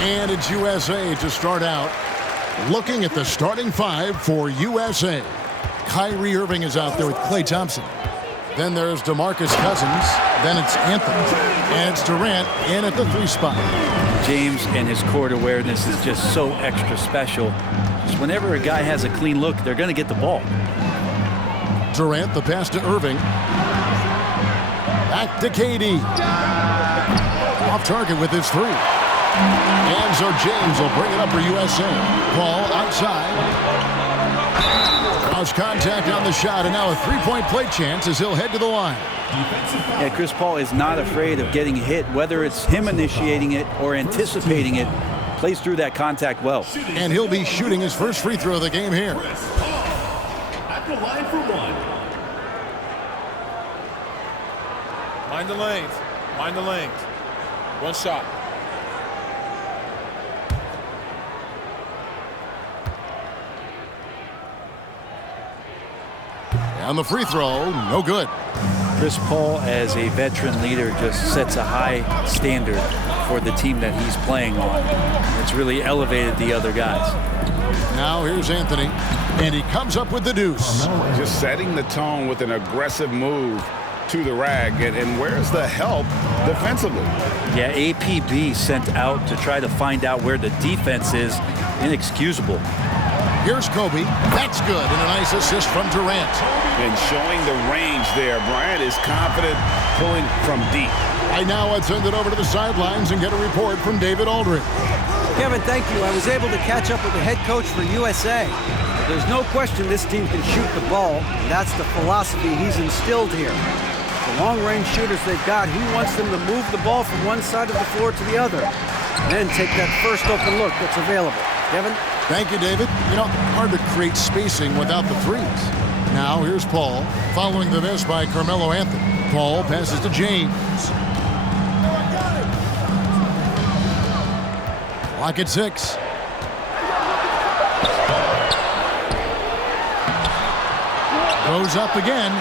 And it's USA to start out. Looking at the starting five for USA. Kyrie Irving is out there with Klay Thompson. Then there's DeMarcus Cousins. Then it's Anthony. And it's Durant in at the 3 spot. James and his court awareness is just so extra special. Just whenever a guy has a clean look, they're going to get the ball. Durant, the pass to Irving. Back to KD. Off target with his 3. And so James will bring it up for USA. Ball outside. Draws contact on the shot, and now a 3-point play chance as he'll head to the line. Yeah, Chris Paul is not afraid of getting hit, whether it's him initiating it or anticipating it. Plays through that contact well. And he'll be shooting his first free throw of the game here. At the line for 1. Mind the lanes. Mind the lanes. One shot. On the free throw, no good. Chris Paul, as a veteran leader, just sets a high standard for the team that he's playing on. It's really elevated the other guys. Now here's Anthony, and he comes up with the deuce. Just setting the tone with an aggressive move to the rag, and where's the help defensively? Yeah, APB sent out to try to find out where the defense is. Inexcusable. Here's Kobe. That's good, and a nice assist from Durant. And showing the range there. Bryant is confident pulling from deep. I now send it over to the sidelines and get a report from David Aldridge. Kevin, thank you. I was able to catch up with the head coach for USA. There's no question this team can shoot the ball, and that's the philosophy he's instilled here. The long-range shooters they've got, he wants them to move the ball from one side of the floor to the other, and then take that first open look that's available. Kevin? Thank you, David. You know, hard to create spacing without the threes. Now here's Paul, following the miss by Carmelo Anthony. Paul passes to James. Clock at 6. Goes up again.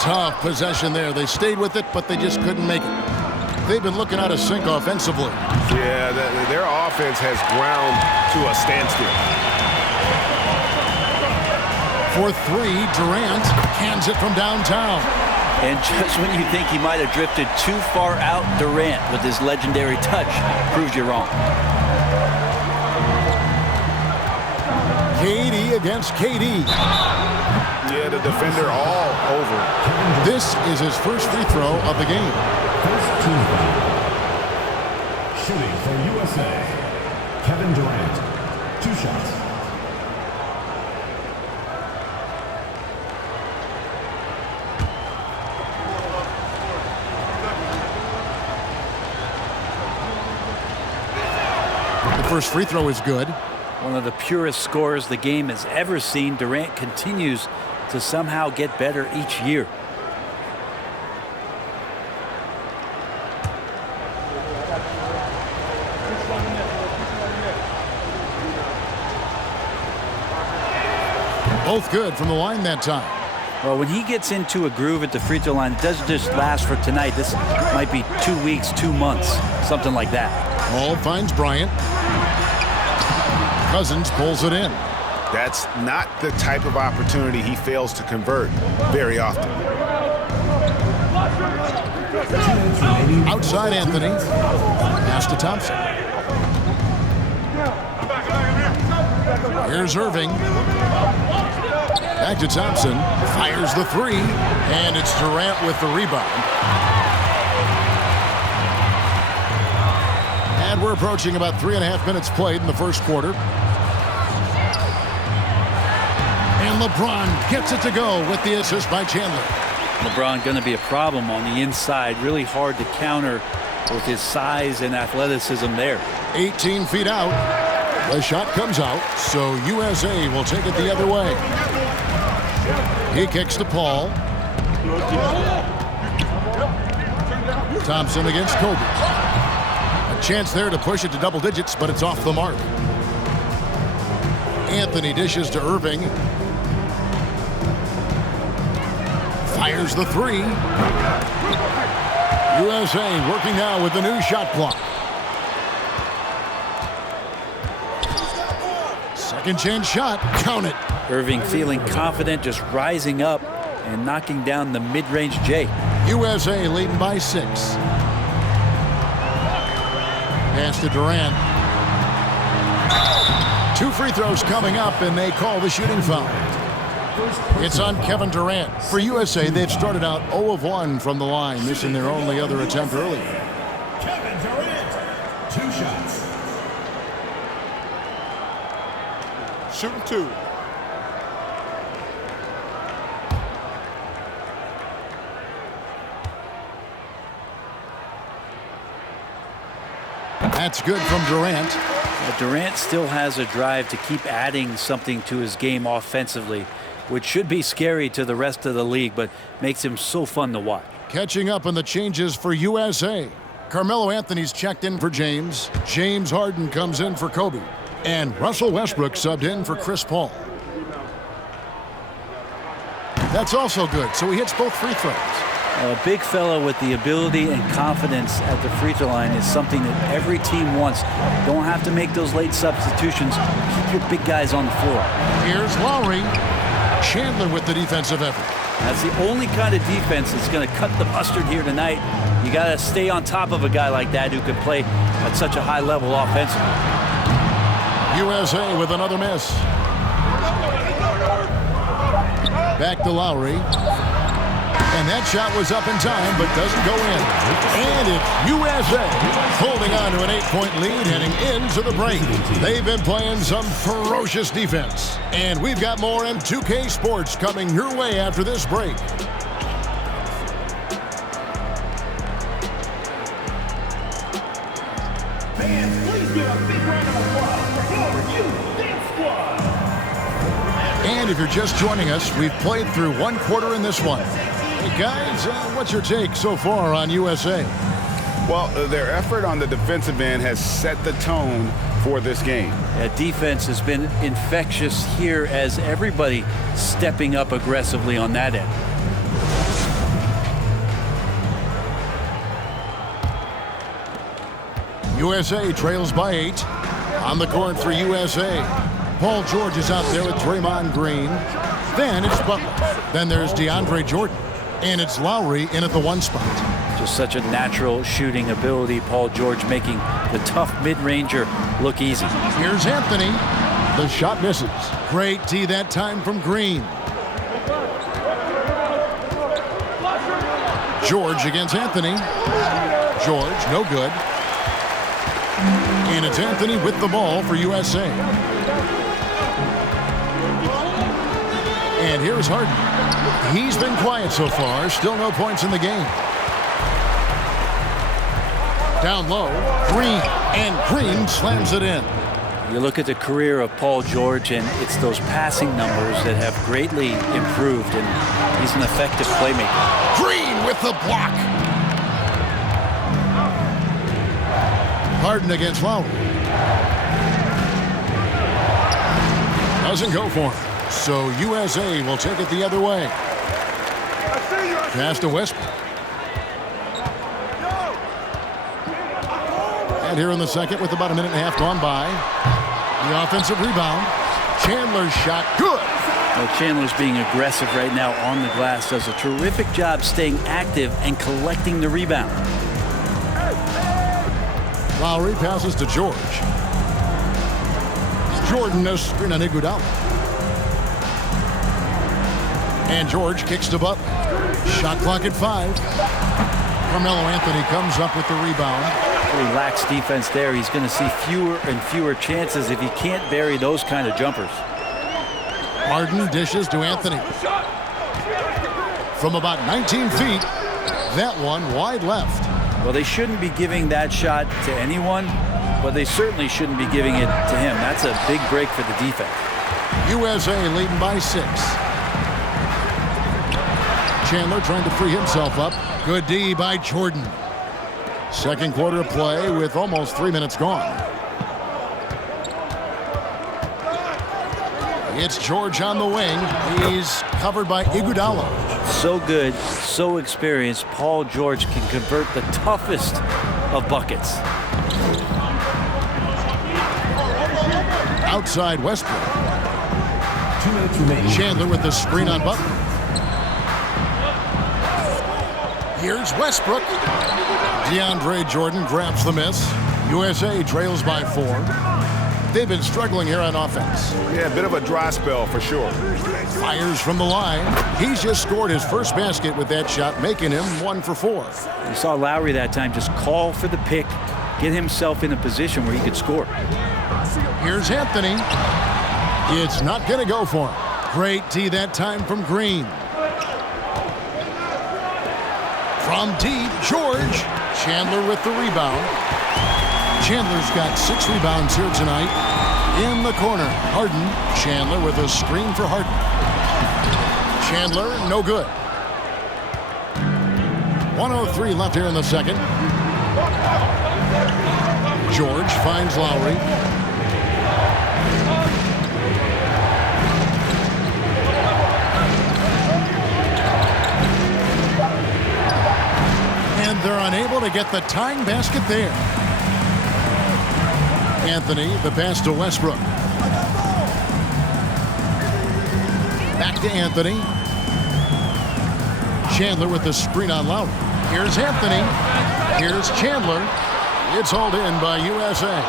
Tough possession there. They stayed with it, but they just couldn't make it. They've been looking out of sync offensively. Yeah, their offense has ground to a standstill. For 3, Durant cans it from downtown. And just when you think he might have drifted too far out, Durant, with his legendary touch, proves you wrong. KD against KD. Yeah, the defender all over. This is his first free throw of the game. First team foul. Shooting for USA. Kevin Durant. 2 shots. The first free throw is good. One of the purest scorers the game has ever seen. Durant continues to somehow get better each year. Both good from the line that time. Well, when he gets into a groove at the free throw line, it doesn't just last for tonight. This might be 2 weeks, 2 months, something like that. Ball finds Bryant. Cousins pulls it in. That's not the type of opportunity he fails to convert very often. Outside Anthony. Pass to Thompson. Here's Irving. Back to Thompson. Fires the 3. And it's Durant with the rebound. And we're approaching about 3.5 minutes played in the first quarter. And LeBron gets it to go with the assist by Chandler. LeBron going to be a problem on the inside. Really hard to counter with his size and athleticism there. 18 feet out. The shot comes out, so USA will take it the other way. He kicks to Paul. Thompson against Kobe. A chance there to push it to double digits, but it's off the mark. Anthony dishes to Irving. Fires the 3. USA working now with the new shot clock. Second chance shot. Count it. Irving feeling confident, just rising up and knocking down the mid-range J. USA leading by 6. Pass to Durant. 2 free throws coming up, and they call the shooting foul. It's on Kevin Durant. For USA, they've started out 0 of 1 from the line, missing their only other attempt earlier. Kevin Durant, 2 shots. Shooting 2. That's good from Durant. Durant still has a drive to keep adding something to his game offensively, which should be scary to the rest of the league, but makes him so fun to watch. Catching up on the changes for USA. Carmelo Anthony's checked in for James. James Harden comes in for Kobe. And Russell Westbrook subbed in for Chris Paul. That's also good, so he hits both free throws. A big fella with the ability and confidence at the free throw line is something that every team wants. Don't have to make those late substitutions. Keep your big guys on the floor. Here's Lowry. Chandler with the defensive effort. That's the only kind of defense that's going to cut the mustard here tonight. You got to stay on top of a guy like that who can play at such a high level offensively. USA with another miss. Back to Lowry. And that shot was up in time, but doesn't go in. And it's USA holding on to an 8-point lead heading into the break. They've been playing some ferocious defense. And we've got more M2K Sports coming your way after this break. Fans, please give a big round of applause for your Dance Squad. And if you're just joining us, we've played through 1 quarter in this one. Hey guys, what's your take so far on USA? Well, their effort on the defensive end has set the tone for this game. Yeah, defense has been infectious here as everybody stepping up aggressively on that end. USA trails by 8. On the court for USA. Paul George is out there with Draymond Green. Then it's Butler. Then there's DeAndre Jordan. And it's Lowry in at the 1 spot. Just such a natural shooting ability. Paul George making the tough mid-ranger look easy. Here's Anthony. The shot misses. Great D that time from Green. George against Anthony. George, no good. And it's Anthony with the ball for USA. And here's Harden. He's been quiet so far. Still no points in the game. Down low, Green. And Green slams it in. You look at the career of Paul George, and it's those passing numbers that have greatly improved, and he's an effective playmaker. Green with the block. Harden against Lowry. Doesn't go for him. So USA will take it the other way. Pass to Westbrook. And here in the second with about 1.5 minutes gone by. The offensive rebound. Chandler's shot. Good. Well, Chandler's being aggressive right now on the glass. Does a terrific job staying active and collecting the rebound. Lowry passes to George. Jordan no screen on Iguodala. And George kicks to Butler. Shot clock at 5. Carmelo Anthony comes up with the rebound. He lacks defense there. He's going to see fewer and fewer chances if he can't bury those kind of jumpers. Harden dishes to Anthony. From about 19 feet, that one wide left. Well, they shouldn't be giving that shot to anyone, but they certainly shouldn't be giving it to him. That's a big break for the defense. USA leading by 6. Chandler trying to free himself up. Good D by Jordan. Second quarter of play with almost 3 minutes gone. It's George on the wing. He's covered by Iguodala. So good, so experienced. Paul George can convert the toughest of buckets. Outside Westbrook. 2 minutes remaining. Chandler with the screen on Butler. Here's Westbrook. DeAndre Jordan grabs the miss. USA trails by 4. They've been struggling here on offense. Yeah, a bit of a dry spell for sure. Fires from the line. He's just scored his first basket with that shot, making him 1 for 4. You saw Lowry that time just call for the pick, get himself in a position where he could score. Here's Anthony. It's not going to go for him. Great D that time from Green. From deep, George. Chandler with the rebound. Chandler's got 6 rebounds here tonight. In the corner, Harden. Chandler with a screen for Harden. Chandler, no good. 1:03 left here in the second. George finds Lowry. And they're unable to get the tying basket there. Anthony, the pass to Westbrook. Back to Anthony. Chandler with the screen on Lowry. Here's Anthony. Here's Chandler. It's hauled in by USA.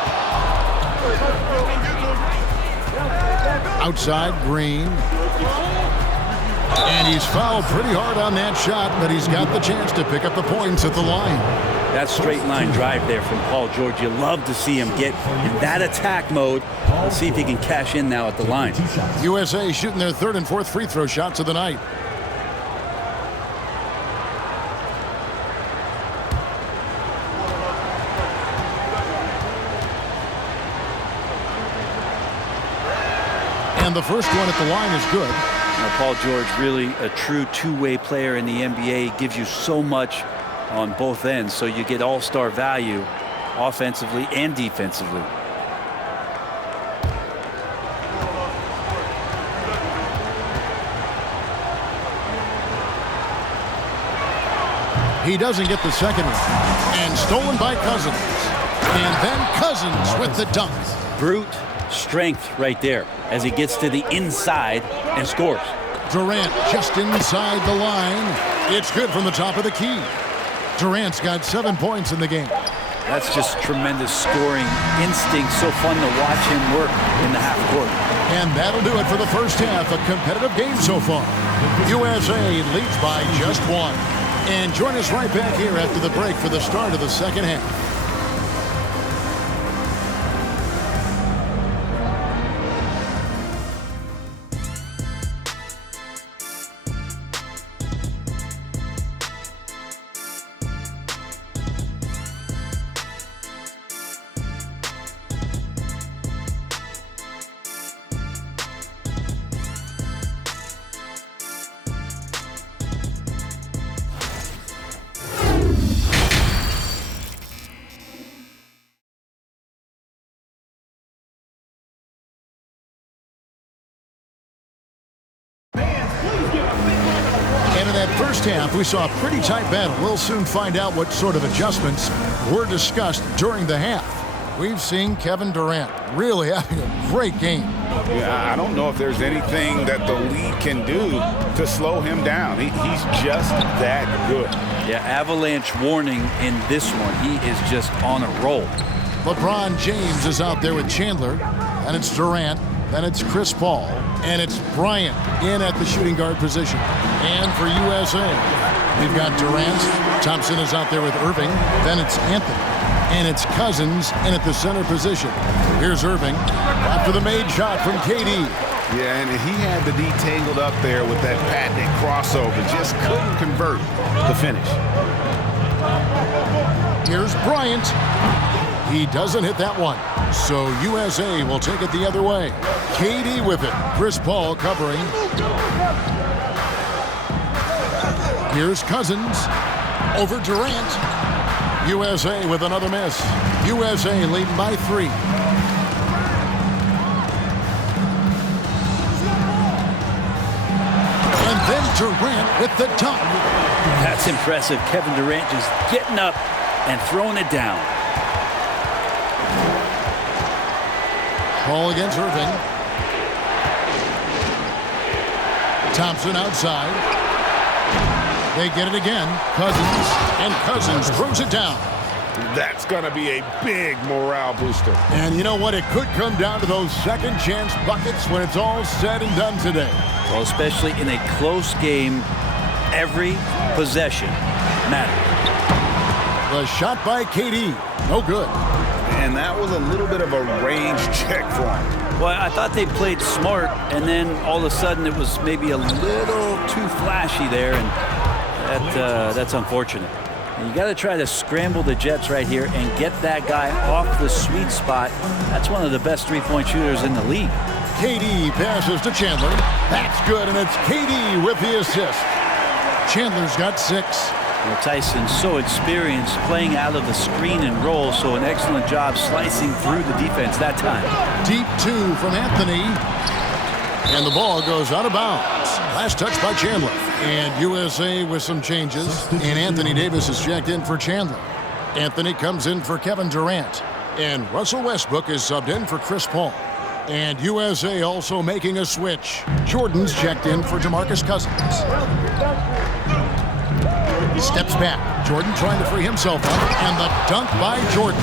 Outside, Green. And he's fouled pretty hard on that shot, but he's got the chance to pick up the points at the line. That straight line drive there from Paul George, you love to see him get in that attack mode. Let's see if he can cash in now at the line. USA shooting their 3rd and 4th free throw shots of the night. And the first one at the line is good. Now, Paul George, really a true two-way player in the NBA, gives you so much on both ends, so you get all-star value offensively and defensively. He doesn't get the second one. And stolen by Cousins. And then Cousins with the dunk. Brute strength right there as he gets to the inside and scores. Durant just inside the line. It's good from the top of the key. Durant's got 7 points in the game. That's just tremendous scoring instinct. So fun to watch him work in the half court. And that'll do it for the first half. A competitive game so far. USA leads by just 1. And join us right back here after the break for the start of the second half. First half, we saw a pretty tight battle. We'll soon find out what sort of adjustments were discussed during the half. We've seen Kevin Durant really having a great game. Yeah, I don't know if there's anything that the league can do to slow him down. He's just that good. Yeah, avalanche warning in this one. He is just on a roll. LeBron James is out there with Chandler, and it's Durant, then it's Chris Paul, and it's Bryant in at the shooting guard position. And for USA, we've got Durant. Thompson is out there with Irving. Then it's Anthony. And it's Cousins in at the center position. Here's Irving after the made shot from KD. Yeah, and he had the D tangled up there with that patented crossover. Just couldn't convert the finish. Here's Bryant. He doesn't hit that one. So USA will take it the other way. KD with it. Chris Paul covering. Here's Cousins over Durant. USA with another miss. USA leading by 3. And then Durant with the dunk. That's impressive. Kevin Durant just getting up and throwing it down. Ball against Irving. Thompson outside. They get it again. Cousins. And Cousins throws it down. That's going to be a big morale booster. And you know what? It could come down to those second chance buckets when it's all said and done today. Well, especially in a close game, every possession matters. The shot by KD. No good. And that was a little bit of a range check for him. Well, I thought they played smart, and then all of a sudden it was maybe a little too flashy there, and that's unfortunate. And you got to try to scramble the Jets right here and get that guy off the sweet spot. That's one of the best three-point shooters in the league. KD passes to Chandler. That's good, and it's KD with the assist. Chandler's got 6. Well, Tyson's so experienced playing out of the screen and roll, so an excellent job slicing through the defense that time. Deep 2 from Anthony. And the ball goes out of bounds. Last touch by Chandler. And USA with some changes. And Anthony Davis is checked in for Chandler. Anthony comes in for Kevin Durant. And Russell Westbrook is subbed in for Chris Paul. And USA also making a switch. Jordan's checked in for DeMarcus Cousins. Steps back. Jordan trying to free himself up. And the dunk by Jordan.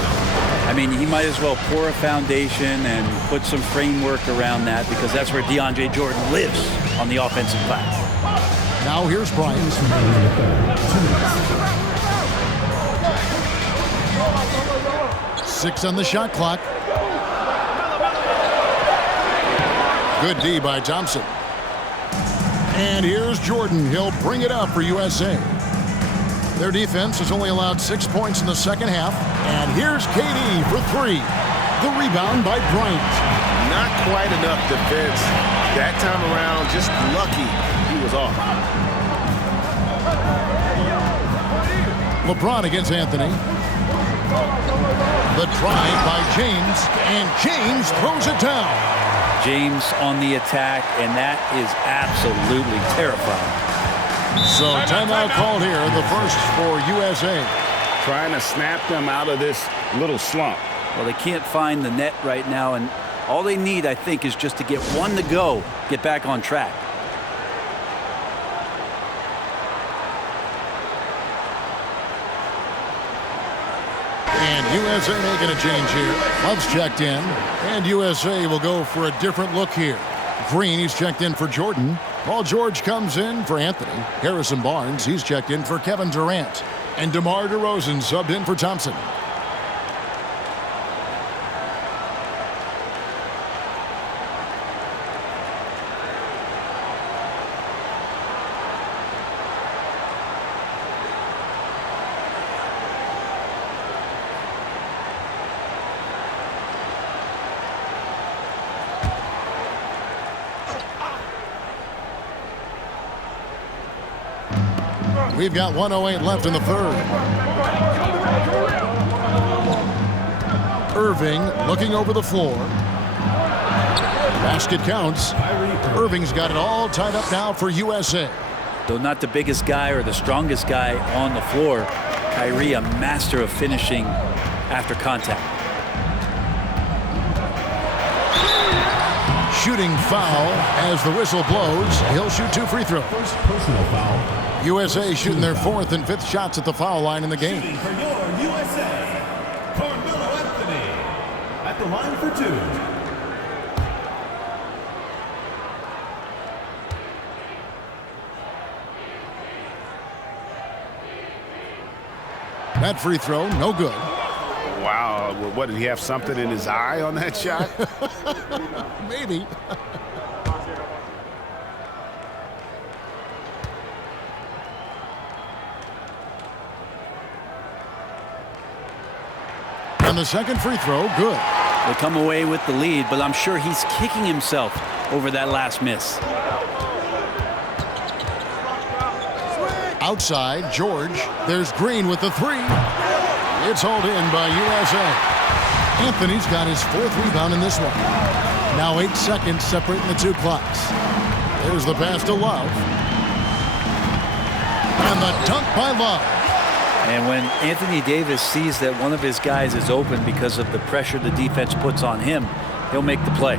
I mean, he might as well pour a foundation and put some framework around that, because that's where DeAndre Jordan lives on the offensive glass. Now here's Bryant. Six on the shot clock. Good D by Thompson. And here's Jordan. He'll bring it up for USA. Their defense has only allowed 6 points in the second half. And here's KD for 3. The rebound by Bryant. Not quite enough defense that time around. Just lucky he was off. LeBron against Anthony. The drive by James. And James throws it down. James on the attack, and that is absolutely terrifying. So timeout called here, the first for USA. Trying to snap them out of this little slump. Well, they can't find the net right now, and all they need, I think, is just to get one to go, get back on track. And USA making a change here. Love's checked in, and USA will go for a different look here. Green, he's checked in for Jordan. Paul George comes in for Anthony. Harrison Barnes, he's checked in for Kevin Durant. And DeMar DeRozan subbed in for Thompson. We've got 1:08 left in the third. Irving looking over the floor. Basket counts. Irving's got it all tied up now for USA. Though not the biggest guy or the strongest guy on the floor, Kyrie a master of finishing after contact. Shooting foul as the whistle blows. He'll shoot 2 free throws. First personal foul. USA shooting their 4th and 5th shots at the foul line in the game. Shooting for your USA, Carmelo Anthony at the line for 2. That free throw, no good. Wow, what, did he have something in his eye on that shot? Maybe. And the second free throw, good. They come away with the lead, but I'm sure he's kicking himself over that last miss. Outside, George. There's Green with the 3. It's hauled in by USA. Anthony's got his 4th rebound in this one. Now 8 seconds separating the 2 clocks. There's the pass to Love. And the dunk by Love. And when Anthony Davis sees that one of his guys is open because of the pressure the defense puts on him, he'll make the play.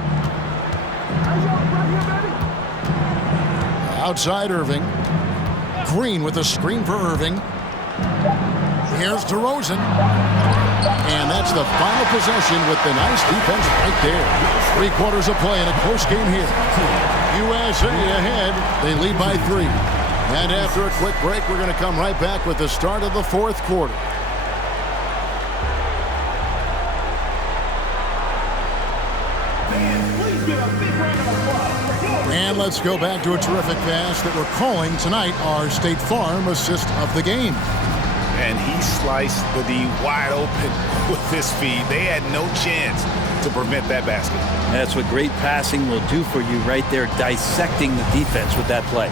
Outside Irving. Green with a screen for Irving. Here's DeRozan. And that's the final possession with the nice defense right there. 3/4 of play in a close game here. USA ahead. They lead by 3. And after a quick break, we're going to come right back with the start of the 4th quarter. And let's go back to a terrific pass that we're calling tonight our State Farm assist of the game. And he sliced the D wide open with his feet. They had no chance to prevent that basket. That's what great passing will do for you right there, dissecting the defense with that play.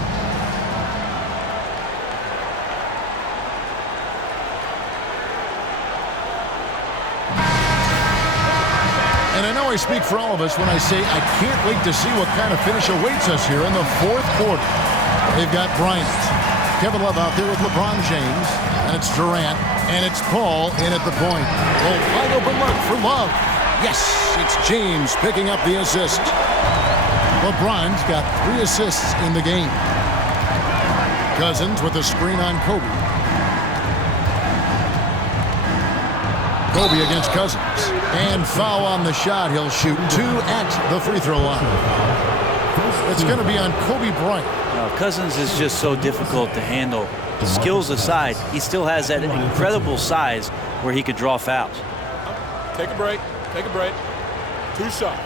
And I know I speak for all of us when I say I can't wait to see what kind of finish awaits us here in the 4th quarter. They've got Bryant. Kevin Love out there with LeBron James. And it's Durant. And it's Paul in at the point. Oh, wide open look for Love. Yes, it's James picking up the assist. LeBron's got 3 assists in the game. Cousins with a screen on Kobe. Kobe against Cousins. And foul on the shot. He'll shoot 2 at the free throw line. It's going to be on Kobe Bryant. Cousins is just so difficult to handle. Skills aside, he still has that incredible size where he could draw fouls. Take a break. Take a break. 2 shots.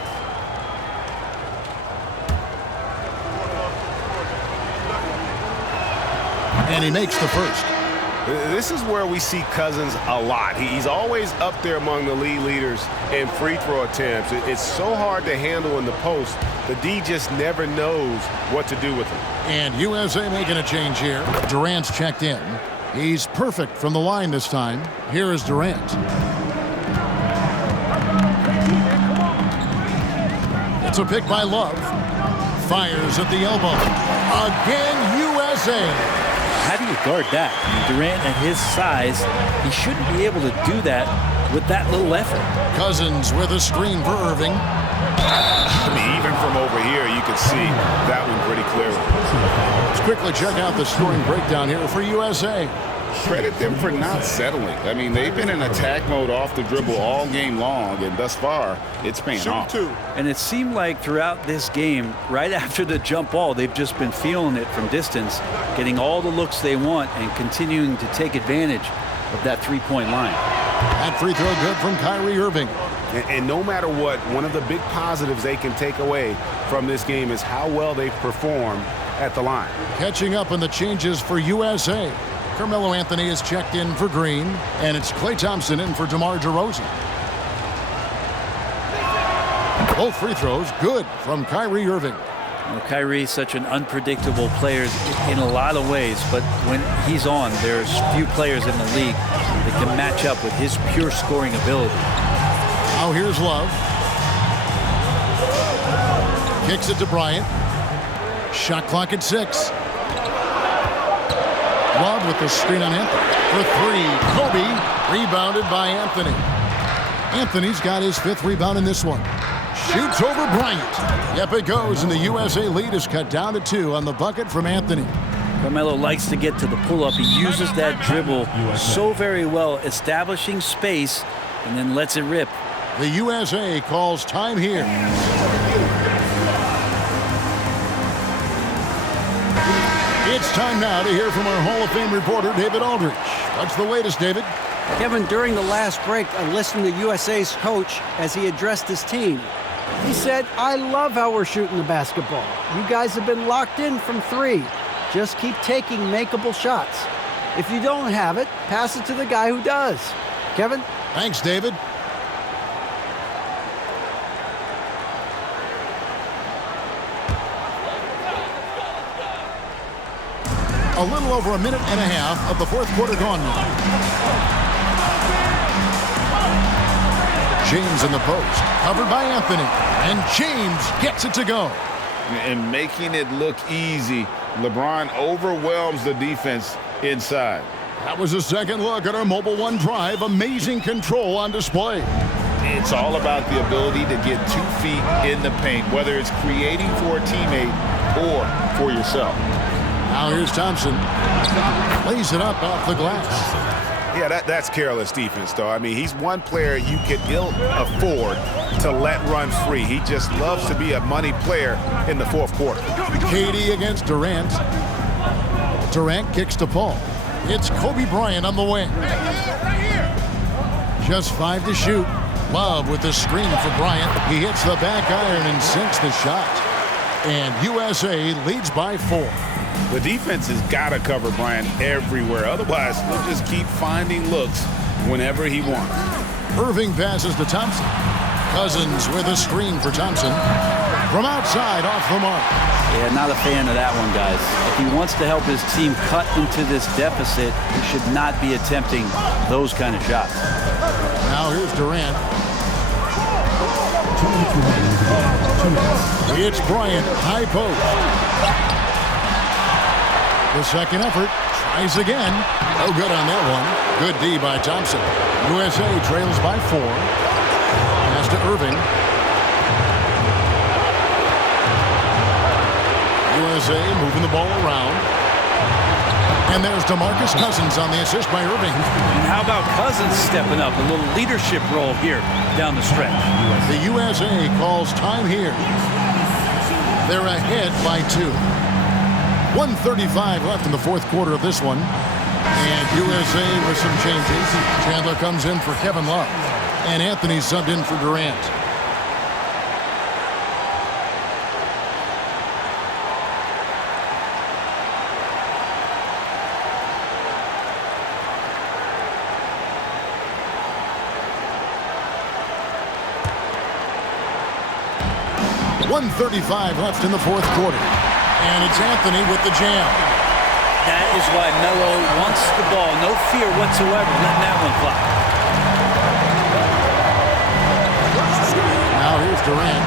And he makes the first. This is where we see Cousins a lot. He's always up there among the league leaders in free throw attempts. It's so hard to handle in the post. The D just never knows what to do with him. And USA making a change here. Durant's checked in. He's perfect from the line this time. Here is Durant. It's a pick by Love. Fires at the elbow. Again, USA. How do you guard that? Durant at his size, he shouldn't be able to do that with that little effort. Cousins with a screen for Irving. I mean, even from over here, you can see that one pretty clearly. Let's quickly check out the scoring breakdown here for USA. Credit them for not settling. I mean, they've been in attack mode off the dribble all game long, and thus far, it's paying off. And it seemed like throughout this game, right after the jump ball, they've just been feeling it from distance, getting all the looks they want, and continuing to take advantage of that three-point line. That free throw good from Kyrie Irving. And no matter what, one of the big positives they can take away from this game is how well they've performed at the line. Catching up on the changes for USA. Carmelo Anthony is checked in for Green, and it's Klay Thompson in for DeMar DeRozan. Both free throws good from Kyrie Irving. Well, Kyrie's such an unpredictable player in a lot of ways, but when he's on, there's few players in the league that can match up with his pure scoring ability. Now here's Love. Kicks it to Bryant. Shot clock at 6. Love with the screen on Anthony. For 3, Kobe, rebounded by Anthony. Anthony's got his 5th rebound in this one. Shoots over Bryant. Yep, it goes, and the USA lead is cut down to 2 on the bucket from Anthony. Carmelo likes to get to the pull-up. He uses that dribble so very well, establishing space, and then lets it rip. The USA calls time here. It's time now to hear from our Hall of Fame reporter, David Aldridge. What's the latest, David? Kevin, during the last break, I listened to USA's coach as he addressed his team. He said, "I love how we're shooting the basketball. You guys have been locked in from 3. Just keep taking makeable shots. If you don't have it, pass it to the guy who does." Kevin? Thanks, David. A little over a minute and a half of the 4th quarter gone now. James in the post, covered by Anthony, and James gets it to go. And making it look easy, LeBron overwhelms the defense inside. That was a second look at our Mobile One Drive. Amazing control on display. It's all about the ability to get 2 feet in the paint, whether it's creating for a teammate or for yourself. Now here's Thompson. Lays it up off the glass. Yeah, that's careless defense, though. I mean, he's one player you could ill afford to let run free. He just loves to be a money player in the fourth quarter. KD against Durant. Durant kicks to Paul. It's Kobe Bryant on the wing. Just 5 to shoot. Love with the screen for Bryant. He hits the back iron and sinks the shot. And USA leads by 4. The defense has got to cover Bryant everywhere. Otherwise, he'll just keep finding looks whenever he wants. Irving passes to Thompson. Cousins with a screen for Thompson. From outside, off the mark. Yeah, not a fan of that one, guys. If he wants to help his team cut into this deficit, he should not be attempting those kind of shots. Now here's Durant. It's Bryant, high post. The second effort, tries again. No good on that one. Good D by Thompson. USA trails by 4. Pass to Irving. USA moving the ball around. And there's DeMarcus Cousins on the assist by Irving. And how about Cousins stepping up? A little leadership role here down the stretch. The USA calls time here. They're ahead by 2. 1:35 left in the fourth quarter of this one. And USA with some changes. Chandler comes in for Kevin Love. And Anthony subbed in for Durant. .135 left in the fourth quarter. And it's Anthony with the jam. That is why Melo wants the ball. No fear whatsoever letting that one fly. Now here's Durant.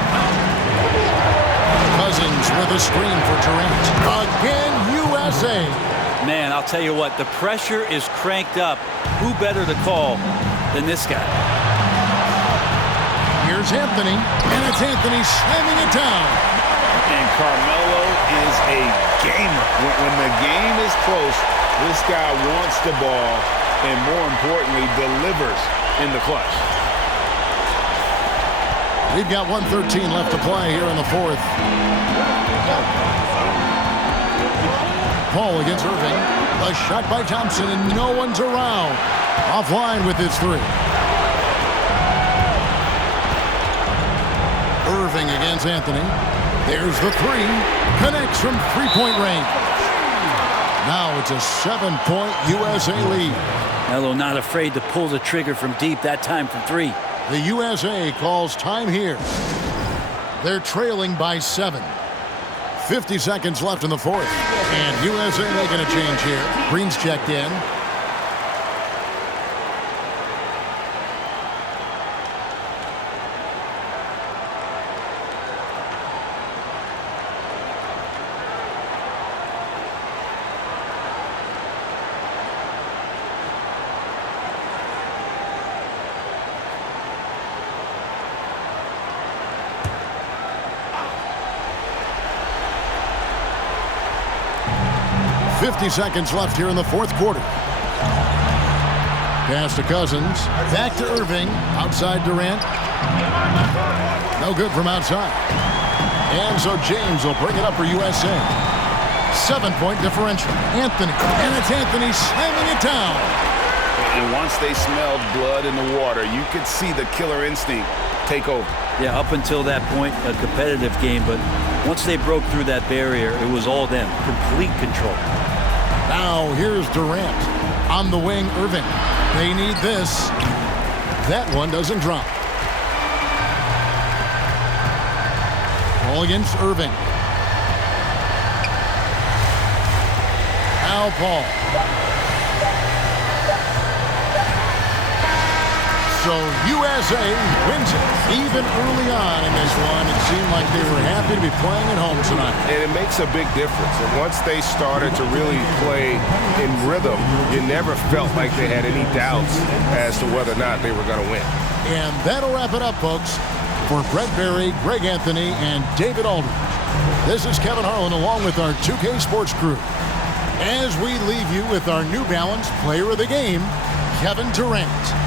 Cousins with a screen for Durant. Again, USA. Man, I'll tell you what, the pressure is cranked up. Who better to call than this guy? Here's Anthony, and it's Anthony slamming it down. And Carmelo is a gamer. When the game is close, this guy wants the ball and, more importantly, delivers in the clutch. We've got 1:13 left to play here in the fourth. Paul against Irving. A shot by Thompson, and no one's around. Offline with his 3. Irving against Anthony. There's the 3. Connects from 3-point range. Now it's a 7-point USA lead. Melo not afraid to pull the trigger from deep, that time from 3. The USA calls time here. They're trailing by 7. 50 seconds left in the fourth. And USA making a change here. Green's checked in. .50 seconds left here in the fourth quarter. Pass to Cousins. Back to Irving. Outside Durant. No good from outside. And so James will bring it up for USA. 7-point differential. Anthony. And it's Anthony slamming it down. And once they smelled blood in the water, you could see the killer instinct take over. Yeah, up until that point, a competitive game, but once they broke through that barrier, it was all them. Complete control. Now here's Durant. On the wing, Irving. They need this. That one doesn't drop. Ball against Irving. Now Paul. So USA wins it. Even early on in this one, it seemed like they were happy to be playing at home tonight. And it makes a big difference. And once they started to really play in rhythm, you never felt like they had any doubts as to whether or not they were going to win. And that'll wrap it up, folks. For Brett Berry, Greg Anthony, and David Aldridge, this is Kevin Harlan along with our 2K Sports crew, as we leave you with our New Balance Player of the Game, Kevin Durant.